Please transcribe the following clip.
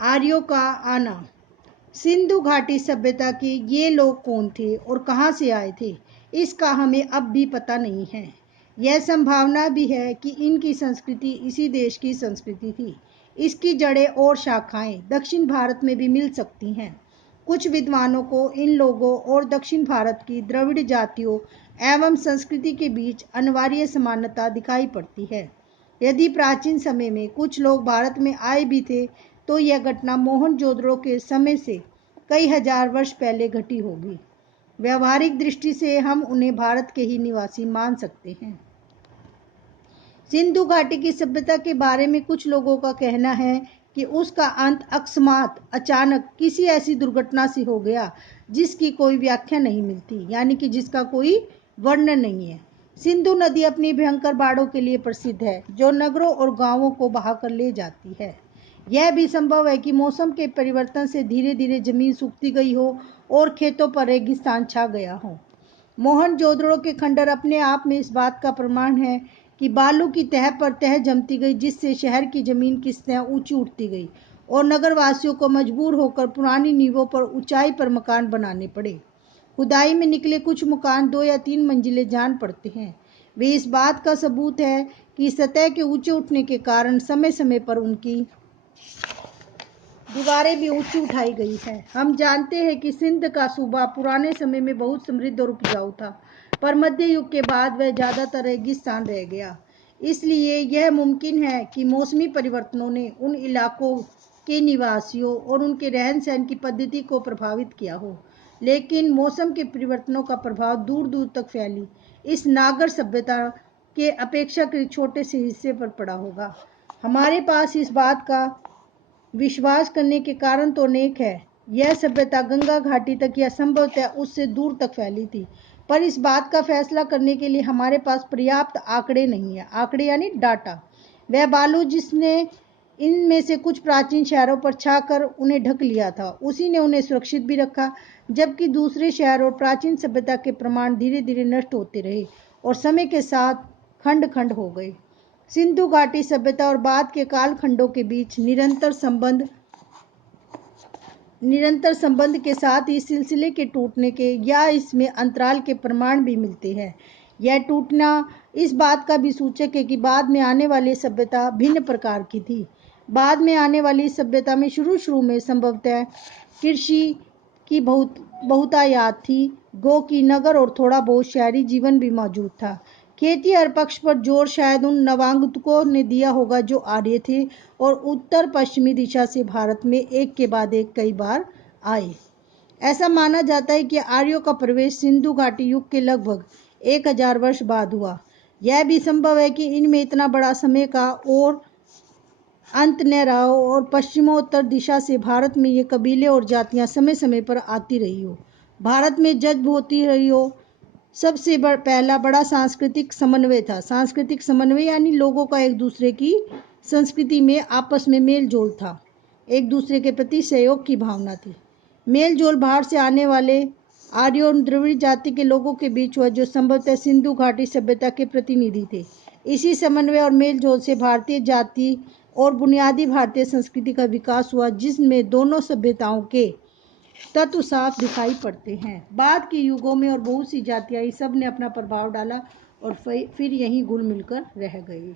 आर्यों का आना। सिंधु घाटी सभ्यता के ये लोग कौन थे और कहाँ से आए थे, इसका हमें अब भी पता नहीं है। यह संभावना भी है कि इनकी संस्कृति इसी देश की संस्कृति थी। इसकी जड़ें और शाखाएं दक्षिण भारत में भी मिल सकती हैं। कुछ विद्वानों को इन लोगों और दक्षिण भारत की द्रविड़ जातियों एवं संस्कृति के बीच अनिवार्य समानता दिखाई पड़ती है। यदि प्राचीन समय में कुछ लोग भारत में आए भी थे तो यह घटना मोहनजोदड़ो के समय से कई हजार वर्ष पहले घटी होगी। व्यवहारिक दृष्टि से हम उन्हें भारत के ही निवासी मान सकते हैं। सिंधु घाटी की सभ्यता के बारे में कुछ लोगों का कहना है कि उसका अंत अकस्मात अचानक किसी ऐसी दुर्घटना से हो गया जिसकी कोई व्याख्या नहीं मिलती, यानी कि जिसका कोई वर्णन नहीं है। सिंधु नदी अपनी भयंकर बाढ़ों के लिए प्रसिद्ध है, जो नगरों और गांवों को बहाकर ले जाती है। यह भी संभव है कि मौसम के परिवर्तन से धीरे धीरे जमीन सूखती गई हो और खेतों पर रेगिस्तान छा गया हो। मोहनजोदड़ो के खंडर अपने आप में इस बात का प्रमाण है कि बालू की तह पर तह जमती गई, जिससे शहर की जमीन की सतह ऊंची उठती गई और नगरवासियों को मजबूर होकर पुरानी नींवों पर ऊंचाई पर मकान बनाने पड़े। खुदाई में निकले कुछ मकान 2 या 3 मंजिले जान पड़ते हैं। वे इस बात का सबूत है कि सतह के ऊंचे उठने के कारण समय समय पर उनकी दीवारें भी ऊंची उठाई गई है। हम जानते हैं कि सिंध का सूबा पुराने समय में बहुत समृद्ध और उपजाऊ था, पर मध्य युग के बाद वह ज्यादातर रेगिस्तान रह गया। इसलिए यह मुमकिन है कि मौसमी परिवर्तनों ने उन इलाकों के निवासियों और उनके रहन सहन की पद्धति को प्रभावित किया हो, लेकिन मौसम के परिवर्तनों का प्रभाव दूर दूर तक फैली इस नागर सभ्यता के अपेक्षाकृत छोटे से हिस्से पर पड़ा होगा। हमारे पास इस बात का विश्वास करने के कारण तो अनेक है। यह सभ्यता गंगा घाटी तक या संभवतः उससे दूर तक फैली थी, पर इस बात का फैसला करने के लिए हमारे पास पर्याप्त आंकड़े नहीं है। आंकड़े यानी डाटा। वह बालू जिसने इनमें से कुछ प्राचीन शहरों पर छाकर उन्हें ढक लिया था, उसी ने उन्हें सुरक्षित भी रखा, जबकि दूसरे शहर और प्राचीन सभ्यता के प्रमाण धीरे धीरे नष्ट होते रहे और समय के साथ खंड खंड हो गए। सिंधु घाटी सभ्यता और बाद के कालखंडों के बीच निरंतर संबंध के साथ ही सिलसिले के टूटने के या इसमें अंतराल के प्रमाण भी मिलते हैं। यह टूटना इस बात का भी सूचक है कि बाद में आने वाली सभ्यता भिन्न प्रकार की थी। बाद में आने वाली सभ्यता में शुरू में संभवतः कृषि की बहुतायात थी, गो की नगर और थोड़ा बहुत शहरी जीवन भी मौजूद था। खेती हर पक्ष पर जोर शायद उन नवागंतुकों ने दिया होगा जो आर्य थे और उत्तर पश्चिमी दिशा से भारत में एक के बाद एक कई बार आए। ऐसा माना जाता है कि आर्यों का प्रवेश सिंधु घाटी युग के लगभग 1000 वर्ष बाद हुआ। यह भी संभव है कि इनमें इतना बड़ा समय का और अंत न रहा हो और पश्चिमोत्तर दिशा से भारत में ये कबीले और जातियां समय समय पर आती रही हो, भारत में जज्ब होती रही हो। सबसे पहला बड़ा सांस्कृतिक समन्वय था। सांस्कृतिक समन्वय यानी लोगों का एक दूसरे की संस्कृति में आपस में मेल जोल था, एक दूसरे के प्रति सहयोग की भावना थी। मेल जोल बाहर से आने वाले आर्य और द्रविड़ जाति के लोगों के बीच हुआ, जो संभवतः सिंधु घाटी सभ्यता के प्रतिनिधि थे। इसी समन्वय और मेल जोल से भारतीय जाति और बुनियादी भारतीय संस्कृति का विकास हुआ, जिसमें दोनों सभ्यताओं के तत्व साफ दिखाई पड़ते हैं। बाद के युगों में और बहुत सी जातियां सब ने अपना प्रभाव डाला और फिर यहीं घुल मिलकर रह गई।